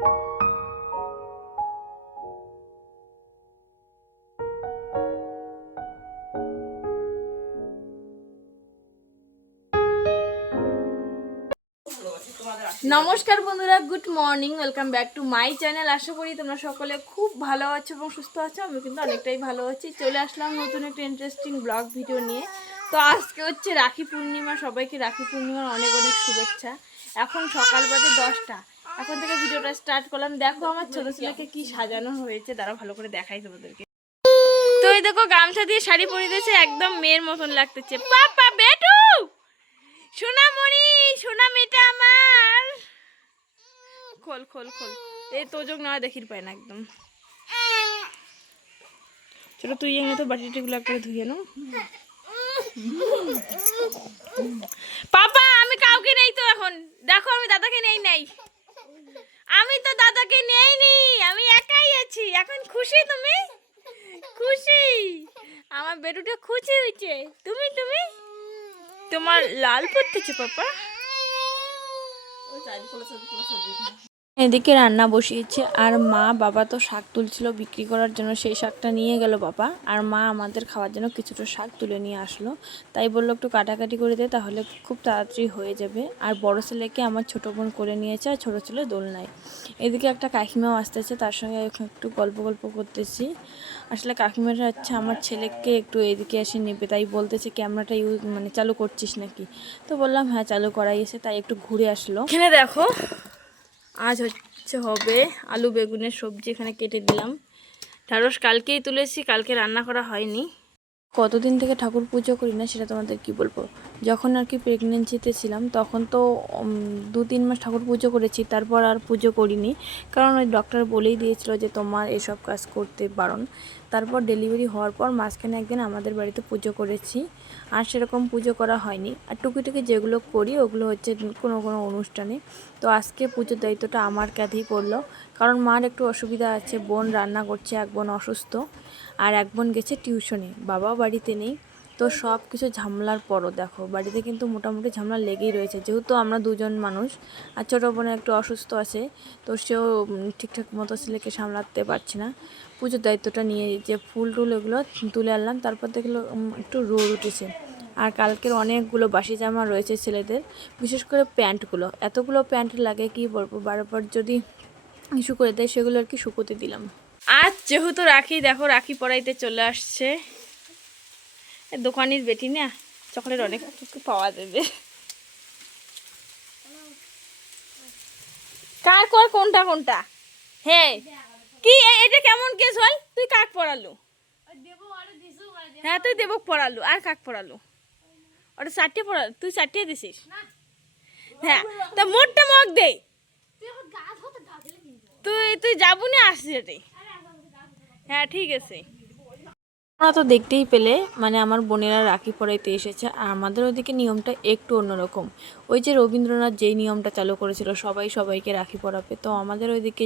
নমস্কার বন্ধুরা, good morning, welcome back to my channel. আশা করি তোমরা সকলে খুব ভালো আছো এবং সুস্থ আছো। আমি কিন্তু অনেকটাই ভালো আছি। চলে আসলাম নতুন একটা ইন্টারেস্টিং ব্লগ ভিডিও নিয়ে। তো আজকে হচ্ছে রাখি পূর্ণিমা। সবাইকে রাখি পূর্ণিমার অনেক অনেক শুভেচ্ছা। এখন সকাল বাজে 10টা। এখন থেকে ভিডিওটা স্টার্ট করলাম। দেখো আমার ছোট ছেলেকে কি সাজানো হয়েছে, তারা ভালো করে দেখাই তোমাদেরকে। তো এই দেখো, গামছা দিয়ে শাড়ি পরিয়ে দিয়েছে, একদম মেয়ের মতন লাগতেছে। পাপা বেটু, সোনামণি, সোনা মেয়েটা আমার, খোল খোল খোল। এই তোজক না দেখির পায় না একদম। চলো তুই এনে তো বাটিগুলো করে ধুয়ে নো। পাপা আমি কাউকে নেই তো এখন। দেখো আমি দাদাকে নেই নাই, আমি তো দাদাকে নেইনি, আমি একাই আছি। এখন খুশি তুমি? খুশি? আমার বেটুটা খুশি হয়েছে। তুমি তুমি তোমার লাল পড়তেছে পাপা। এদিকে রান্না বসিয়েছে, আর মা বাবা তো শাক তুলছিল বিক্রি করার জন্য। সেই শাকটা নিয়ে গেল বাবা, আর মা আমাদের খাওয়ার জন্য কিছুটা শাক তুলে নিয়ে আসলো। তাই বললো একটু কাটাকাটি করে দে, তাহলে খুব তাড়াতাড়ি হয়ে যাবে। আর বড় ছেলেকে আমার ছোটো বোন করে নিয়েছে, আর ছোটো ছেলে দোলনায়। এদিকে একটা কাকিমাও আসতেছে, তার সঙ্গে একটু গল্প করতেছি। আসলে কাকিমাটা হচ্ছে আমার ছেলেকে একটু এদিকে এসে নেবে, তাই বলতেছে ক্যামেরাটা চালু করছিস নাকি। তো বললাম হ্যাঁ চালু করাই এসে, তাই একটু ঘুরে আসলো। এখানে দেখো আজ হবে আলু বেগুনের সবজি। এখানে কেটে দিলাম। ঢ্যাঁড়স কালকেই তুলেছি, কালকে রান্না করা হয়নি। কতদিন থেকে ঠাকুর পুজো করি না সেটা তোমাদের কি বলবো। যখন আর কি প্রেগনেন্সিতে ছিলাম তখন তো 2-3 মাস ঠাকুর পুজো করেছি, তারপর আর পুজো করিনি। কারণ ওই ডক্টর বলেই দিয়েছিল যে তোমার এসব কাজ করতে বারণ। তারপর ডেলিভারি হওয়ার পর মাঝখানে একদিন আমাদের বাড়িতে পুজো করেছি, আর সেরকম পুজো করা হয়নি। আর টুকিটুকি যেগুলো করি ওগুলো হচ্ছে কোনো কোনো অনুষ্ঠানে। তো আজকে পুজোর দায়িত্বটা আমার কাঁধেই পড়লো, কারণ মার একটু অসুবিধা আছে। বোন রান্না করছে, এক বোন অসুস্থ, আর এক বোন গেছে টিউশনে, বাবাও বাড়িতে নেই। তো সব কিছু ঝামেলার পরও দেখো বাড়িতে কিন্তু মোটামুটি ঝামেলা লেগেই রয়েছে, যেহেতু আমরা দুজন মানুষ। আর ছোটো বোনের একটু অসুস্থ আছে, তো সেও ঠিকঠাক মতো ছেলেকে সামলাতে পারছে না। পুজোর দায়িত্বটা নিয়ে যে ফুল টুল এগুলো তুলে আনলাম, তারপর দেখলো একটু রোদ উঠেছে। আর কালকের অনেকগুলো বাসি জামা রয়েছে ছেলেদের, বিশেষ করে প্যান্টগুলো। এতগুলো প্যান্ট লাগে কি বলবো, বারবার যদি ইস্যু করে দেয় সেগুলো আর কি শুকোতে দিলাম। আজ যেহেতু রাখি, দেখো রাখি পরাইতে চলে আসছে দোকানের বেটি না, চকলেট অনেক কিছু পাওয়া যাবে। কার কর কোনটা কোনটা? হ্যাঁ কি এটা কেমন কেস হল? তুই কাক পড়ালু? হ্যাঁ তুই দেবক পড়ালু, আর কাক পড়ালু? ওটা 4টে পড়ালু, তুই 4টে দিছিস? হ্যাঁ তা মোটটা মগ দে। তুই তুই যাবো না আসছিস এটাই। হ্যাঁ ঠিক আছে। তোমরা তো দেখতেই পেলে, আমার বোনেরা রাখি পরাইতে এসেছে। আর আমাদের ওইদিকে নিয়মটা একটু অন্যরকম। ওই যে রবীন্দ্রনাথ যেই নিয়মটা চালু করেছিল সবাই সবাইকে রাখি পরাবে, তো আমাদের ওইদিকে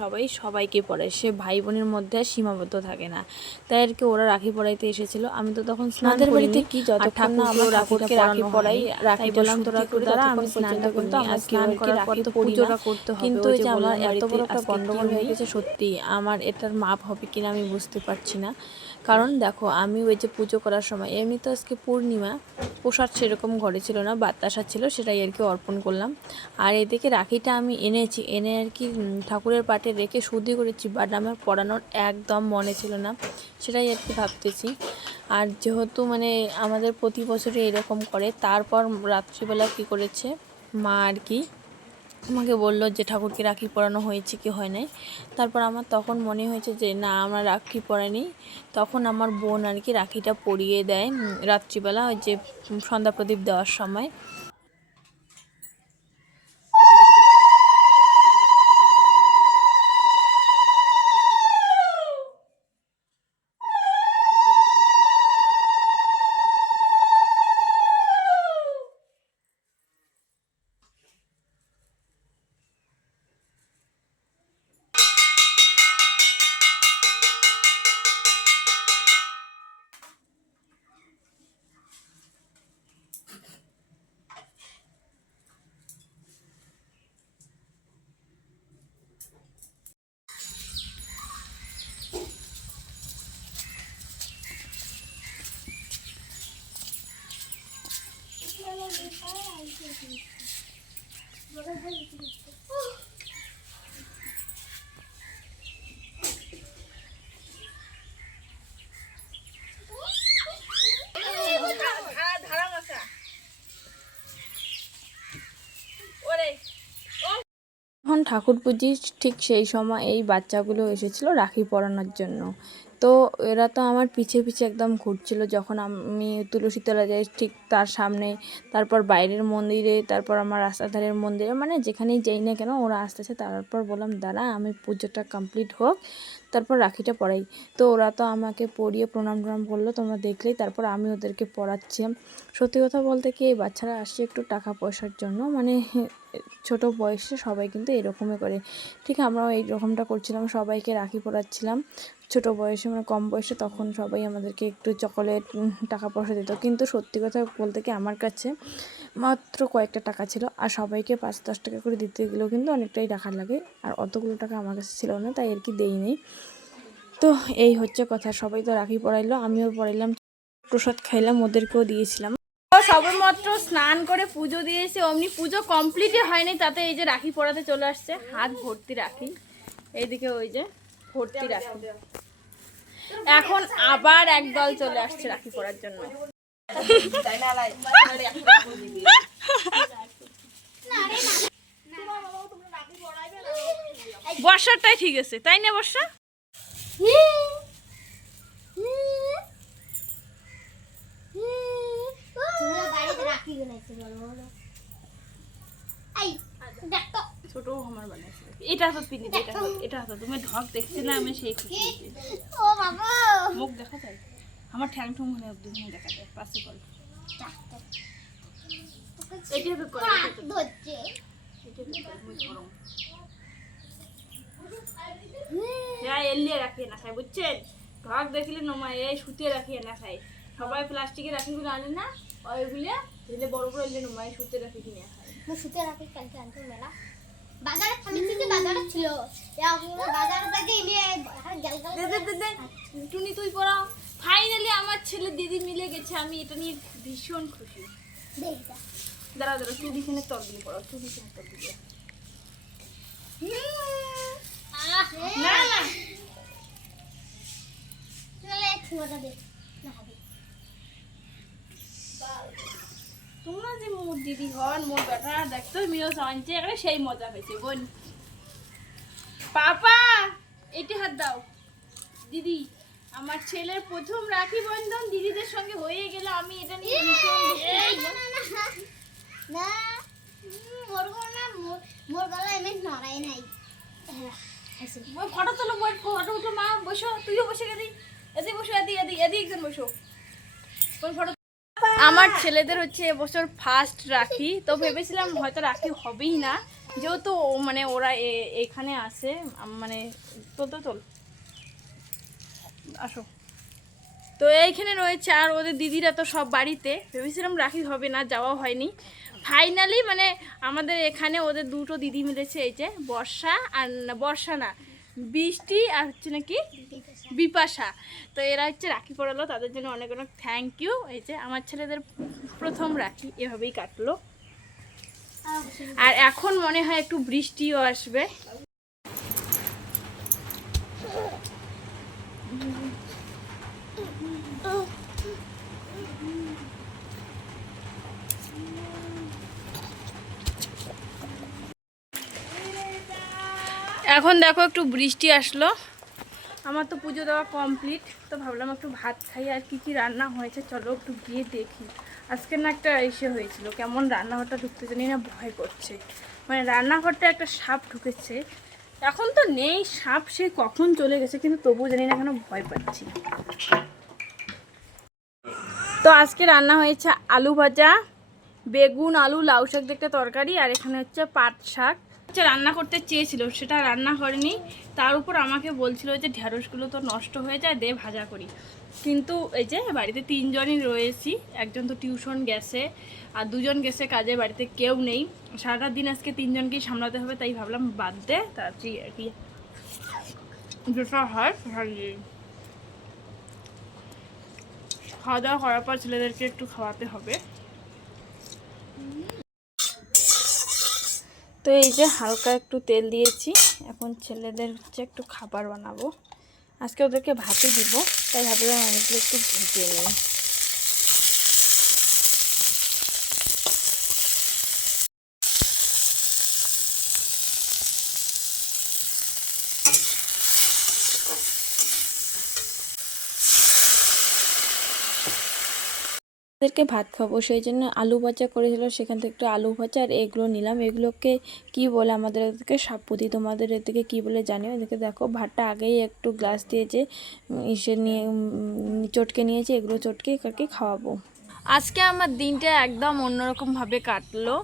সবাই সবাইকে পরায়, সে ভাই বোনের মধ্যে আর সীমাবদ্ধ থাকে না। তাই আর কি ওরা রাখি পরাইতে এসেছিল। আমি তো তখন স্নান করিনি, কি যতক্ষণ না আমার ঠাকুরকে রাখি পরাই, তাই বললাম তোরা করে দাঁড়া আমি স্নানটা করতে। আমার স্নান করার পর তো পুজোটা করতে হবে। কিন্তু ওই যে আমার এত বড় একটা গন্ডগোল হয়ে গেছে, সত্যি আমার এটার মাপ হবে কিনা আমি বুঝতে পারছি না। কারণ দেখো আমি ওই যে পুজো করার সময় এমনি তো আজকে পূর্ণিমা, প্রসাদ সেরকম ঘরে ছিল না, বাতাসা ছিল, সেটাই আর কি অর্পণ করলাম। আর এদিকে রাখিটা আমি এনেছি, এনে আর কি ঠাকুরের পাটে রেখে শুদ্ধি করেছি, বাট আমার পড়ানোর একদম মনে ছিল না, সেটাই আর কি ভাবতেছি। আর যেহেতু আমাদের প্রতি বছরই এরকম করে, তারপর রাত্রিবেলা কি করেছে মা আর কি আমাকে বললো যে ঠাকুরকে রাখি পরানো হয়েছে কি হয় নাই। তারপর আমার তখন মনে হয়েছে যে না আমরা রাখি পরাইনি। তখন আমার বোন আর কি রাখিটা পরিয়ে দেয় রাত্রিবেলা, ওই যে সন্ধ্যা প্রদীপ দেওয়ার সময়। যখন ঠাকুর পুজি ঠিক সেই সময় এই বাচ্চাগুলো এসেছিল রাখি পরানোর জন্য। তো এরা তো আমার পিছে পিছে একদম ঘুরছিল যখন আমি তুলসী তলা যাই ঠিক তার সামনে, তারপর বাইরের মন্দিরে, তারপর আমার রাস্তার ধারের মন্দিরে, মানে যেখানেই যাই না কেন ওরা আসতেছে। তারপর বললাম দাঁড়া আমি পুজোটা কমপ্লিট হোক তারপর রাখিটা পরাই। তো ওরা তো আমাকে পরিয়ে প্রণাম টনাম করলো, তোমরা দেখলেই। তারপর আমি ওদেরকে পড়াচ্ছিলাম। সত্যি কথা বলতে কি এই বাচ্চারা আসছে একটু টাকা পয়সার জন্য, মানে ছোট বয়সে সবাই কিন্তু এরকমই করে। ঠিক আমরাও এই রকমটা করছিলাম, সবাইকে রাখি পরাচ্ছিলাম ছোট বয়সে, মানে কম বয়সে। তখন সবাই আমাদেরকে একটু চকোলেট, টাকা পয়সা দিত। কিন্তু সত্যি কথা বলতে কি আমার কাছে মাত্র কয়েকটা টাকা ছিল, আর সবাইকে 5-10 টাকা করে দিতে গেলেও কিন্তু অনেকটাই টাকা লাগে, আর অতগুলো টাকা আমার কাছে ছিল না, তাই আর কি দেই নেই। তো এই হচ্ছে কথা, সবাই তো রাখি পরাইলো, আমিও পরাইলাম, প্রসাদ খাইলাম, ওদেরকেও দিয়েছিলাম। সবেমাত্র স্নান করে পুজো দিয়েছে, অমনি পুজো কমপ্লিটই হয়নি তাতে এই যে রাখি পরাতে চলে আসছে, হাত ভর্তি রাখি, এইদিকে ওই যে ভর্তি রাখি। এখন আবার একদল চলে আসছে রাখি পরার জন্য। বর্ষাটাই ঠিক আছে, তাই না বর্ষা? ছোট আমার বানাইছে, এটা তো পিনি, এটা তো তুমি ঢক দেখছি না, আমি সেই খুশি। ও বাবা মুখ দেখা যায়, আমার ঠ্যাং ঠুং মনে অবধি মনে দেখা যায়, পাশে কল এটা তো করে ধরছে, এটা তো গরম হ্যাঁ এলিয়ে রাখি না খাই, বুঝছেন? ঢক দেখলে নমা এই সুতিয়ে রাখি না খাই, সবাই প্লাস্টিকের রাখিগুলো আনে না, ওইগুলো দিলে বড় করে এলে নমাই সুতে রাখি কিনে খাই। সুতে রাখি কালকে আনতে মেলা বাজারে খামিছি, যে বাজারে ছিল বাজার থেকে এলিয়ে টুনি তুই পড়া। ফাইনালি আমার ছেলে দিদি মিলে গেছে, আমি এটা নিয়ে ভীষণ খুশি। দাঁড়া দাঁড়া চুরি কিনে তক দিয়ে পড়াও, চুরি কিনে তক দিয়ে না না তোমরা যে মোর দিদি হন, মোর বেটা দেখতো মিও আনছে এখানে সেই মজা পেয়েছে বোন। পাপা এটি হাত দাও। দিদি আমার ছেলের প্রথম রাখি বন্ধন দিদিদের সঙ্গে হয়ে গেল, আমি এটা নিয়ে ভীষণ না মোর গলা এমনি নড়াই নাই। ফটো তোলো, ফটো উঠো, মা বসো, তুইও বসে গেলি, এদিকে বসো, এদিকে একজন বসো। ফটো আমার ছেলেদের হচ্ছে এবছর ফার্স্ট রাখি, তো ভেবেছিলাম হয়তো রাখি হবেই না, যেহেতু মানে ওরা এখানে আসে, মানে তোল আসো, তো এইখানে রয়েছে, আর ওদের দিদিরা তো সব বাড়িতে, ভেবেছিলাম রাখি হবে না, যাওয়া হয়নি। ফাইনালি মানে আমাদের এখানে ওদের দুটো দিদি মিলেছে, এই যে বর্ষা আর বর্ষা না বৃষ্টি, আর হচ্ছে নাকি বিপাশা। তো এরা হচ্ছে রাখি পরালো, তাদের জন্য অনেক অনেক থ্যাংক ইউ। এই যে আমার ছেলেদের প্রথম রাখি এভাবেই কাটলো, আর এখন মনে হয় একটু বৃষ্টিও আসবে। এখন দেখো একটু বৃষ্টি আসলো, আমার তো পুজো দেওয়া কমপ্লিট, তো ভাবলাম একটু ভাত খাই, আর কি কি রান্না হয়েছে চলো একটু গিয়ে দেখি। আজকে না একটা এসে হয়েছিল, কেমন রান্নাঘরটা ঢুকতে জানি না, ভয় করছে, মানে রান্নাঘরটা একটা সাপ ঢুকেছে, এখন তো নেই সাপ, সে কখন চলে গেছে, কিন্তু তবুও জানি না কেন ভয় পাচ্ছি। তো আজকে রান্না হয়েছে আলু ভাজা, বেগুন আলু লাউ শাক দিয়ে একটা তরকারি, আর এখানে হচ্ছে পাট শাক। রান্না করতে চেয়েছিল সেটা রান্না করেনি, তার উপর আমাকে বলছিল যে ঢেঁড়সগুলো তো নষ্ট হয়ে যায়, দে ভাজা করি। কিন্তু এই যে বাড়িতে 3 জনই রয়েছি, একজন তো টিউশন গেছে আর 2 জন গেছে কাজে, বাড়িতে কেউ নেই, সারাটা দিন আজকে 3 জনকেই সামলাতে হবে, তাই ভাবলাম বাদ দে, তাড়াতাড়ি আর কি যেটা হয় খাওয়া দাওয়া করার পর ছেলেদেরকে একটু খাওয়াতে হবে। তো এই যে হালকা একটু তেল দিয়েছি, এখন ছেলেদের হচ্ছে একটু খাবার বানাবো। আজকে ওদেরকে ভাতই দিব, তাই ভাবলাম অনেকগুলো একটু ভেজে নিই। ওদেরকে ভাত খাবো, সেই জন্য আলু ভাজা করেছিল, সেখান থেকে একটু আলু ভাজা আর এগুলো নিলাম। এগুলোকে কি বলে আমাদের এদিকে সাপুদি, তোমাদের এদিকে কি বলে জানিও। এদিকে দেখো ভাতটা আগেই একটু গ্লাস দিয়েছে, ইসে নিয়ে চটকে নিয়েছে, এগুলো চটকে কাকে খাওয়াবো। আজকে আমার দিনটা একদম অন্যরকমভাবে কাটলো।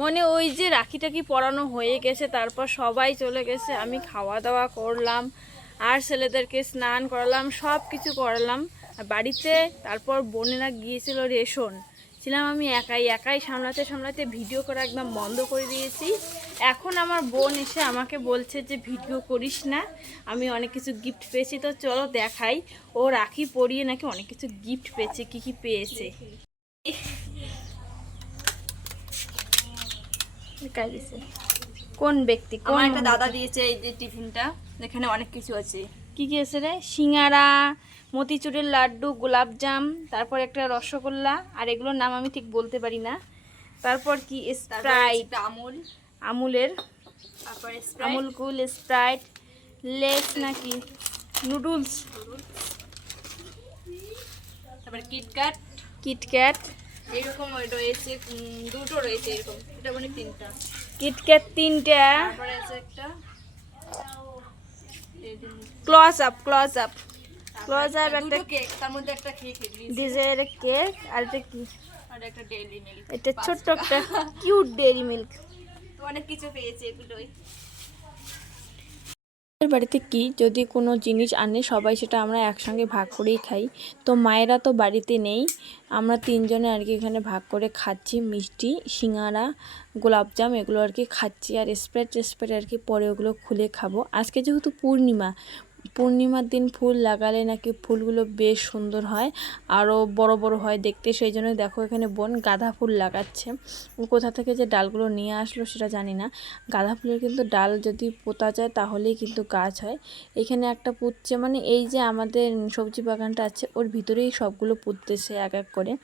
মনে ওই যে রাখি টাকি পরানো হয়ে গেছে, তারপর সবাই চলে গেছে, আমি খাওয়া দাওয়া করলাম আর ছেলেদেরকে স্নান করালাম, সব কিছু করালাম বাড়িতে। তারপর বোনেরা গিয়েছিল রেশন, ছিলাম আমি একাই সামলাতে সামলাতে ভিডিও করা একদম বন্ধ করে দিয়েছি। এখন আমার বোন এসে আমাকে বলছে যে ভিডিও করিস না, আমি অনেক কিছু গিফট পেয়েছি, তো চলো দেখাই। ও রাখি পরিয়ে নাকি অনেক কিছু গিফট পেয়েছে, কি কি পেয়েছে। কোন ব্যক্তি? কোন একটা দাদা দিয়েছে এই যে টিফিনটা, এখানে অনেক কিছু আছে। কি কি আছে রে? সিঙ্গারা, মতিচুরের লাড্ডু, গোলাপজাম, তারপর একটা রসগোল্লা, আর এগুলোর নাম আমি ঠিক বলতে পারি না। তারপর কি স্প্রাইট, আমুলের, তারপর আমুল কুল, স্প্রাইট, লেস নাকি নুডলস, তারপর কিটক্যাট, কিটক্যাট, এরকম রয়েছে, দুটো রয়েছে এরকম, এটা মানে তিনটা কিটক্যাট তিনটা। তারপরে আছে একটা ক্লজ আপ একটা কেক, তার মধ্যে একটা কেক ডিজাইনের কেক, আর এটা কি? আর একটা ডেইরি মিল্ক, এটা ছোট্ট একটা কিউট ডেয়ারি মিল্ক। অনেক কিছু পেয়েছে এগুলোই। বাড়িতে কি যদি কোনো জিনিস আনে, সবাই সেটা আমরা একসঙ্গে ভাগ করেই খাই। তো মায়েরা তো বাড়িতে নেই, আমরা তিনজনে আর কি এখানে ভাগ করে খাচ্ছি। মিষ্টি, সিঙ্গারা, গোলাপজাম এগুলো আর কি খাচ্ছি, আর স্প্রাইট আর কি পরে ওগুলো খুলে খাবো। আজকে যেহেতু পূর্ণিমার দিন ফুল লাগালে নাকি ফুলগুলো বেশ সুন্দর হয়, আরও বড় বড় হয় দেখতে। সেই জন্য দেখো এখানে বোন গাঁদা ফুল লাগাচ্ছে। ও কোথা থেকে যে ডালগুলো নিয়ে আসলো সেটা জানি না। গাঁদা ফুলের কিন্তু ডাল যদি পোতা যায় তাহলেই কিন্তু গাছ হয়। এখানে একটা পুঁতছে, মানে এই যে আমাদের সবজি বাগানটা আছে ওর ভিতরেই সবগুলো পুঁততেছে এক এক করে।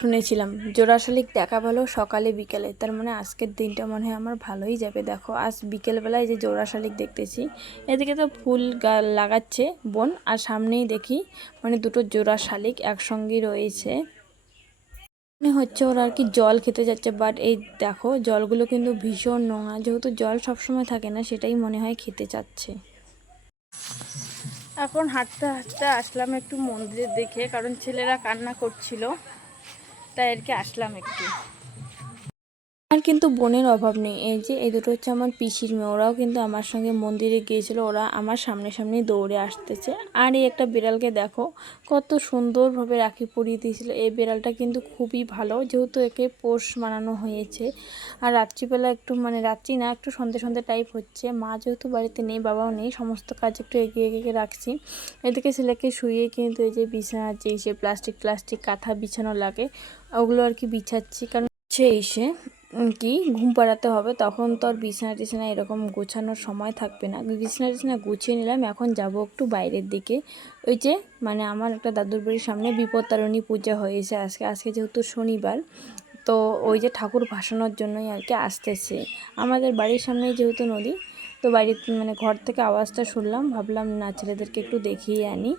শুনেছিলাম জোড়া শালিক দেখা ভালো সকালে বিকেলে, তার মানে আজকের দিনটা মনে হয় আমার ভালোই যাবে। দেখো আজ বিকেলবেলায় যে জোড়া শালিক দেখতেছি, এদিকে তো ফুল লাগাচ্ছে বোন, আর সামনেই দেখি মানে দুটো জোড়া শালিক একসঙ্গেই রয়েছে। মনে হচ্ছে ওরা আর কি জল খেতে যাচ্ছে, বাট এই দেখো জলগুলো কিন্তু ভীষণ নোংরা, যেহেতু জল সবসময় থাকে না সেটাই মনে হয় খেতে চাচ্ছে। এখন হাঁটতে হাঁটতে আসলাম একটু মন্দিরের দিকে, কারণ ছেলেরা কান্না করছিল, তাই আর কি আসলাম একটু। আর কিন্তু বোনের অভাব নেই, এই যে এই দুটো হচ্ছে আমার পিসির মেয়ে, ওরাও কিন্তু আমার সঙ্গে মন্দিরে গিয়েছিল, ওরা আমার সামনে দৌড়ে আসতেছে। আর এই একটা বিড়ালকে দেখো কত সুন্দরভাবে রাখি পরিয়ে দিয়েছিল। এই বিড়ালটা কিন্তু খুবই ভালো, যেহেতু একে পোষ মানানো হয়েছে। আর রাত্রিবেলা একটু মানে রাত্রি না, একটু সন্ধে টাইপ হচ্ছে, মা যেহেতু বাড়িতে নেই, বাবাও নেই, সমস্ত কাজ একটু এগিয়ে রাখছি। এদিকে ছেলেকে শুয়ে কিন্তু এই যে বিছানা যে সে প্লাস্টিক কাঁথা বিছানো লাগে ওগুলো আর কি বিছাচ্ছি, কারণ এসে কি ঘুম পাড়াতে হবে, তখন তো আর বিছানা এরকম গোছানোর সময় থাকবে না। বিছানা গুছিয়ে নিলাম, এখন যাব একটু বাইরের দিকে। ওই যে মানে আমার একটা দাদুর বাড়ির সামনে বিপত্তারিণী পূজা হয়েছে আজকে যেহেতু শনিবার, তো ওই যে ঠাকুর ভাসানোর জন্যই আর কি আসতেছে। আমাদের বাড়ির সামনেই যেহেতু নদী, তো বাড়ির মানে ঘর থেকে আওয়াজটা শুনলাম, ভাবলাম না ছেলেদেরকে একটু দেখিয়ে আনি।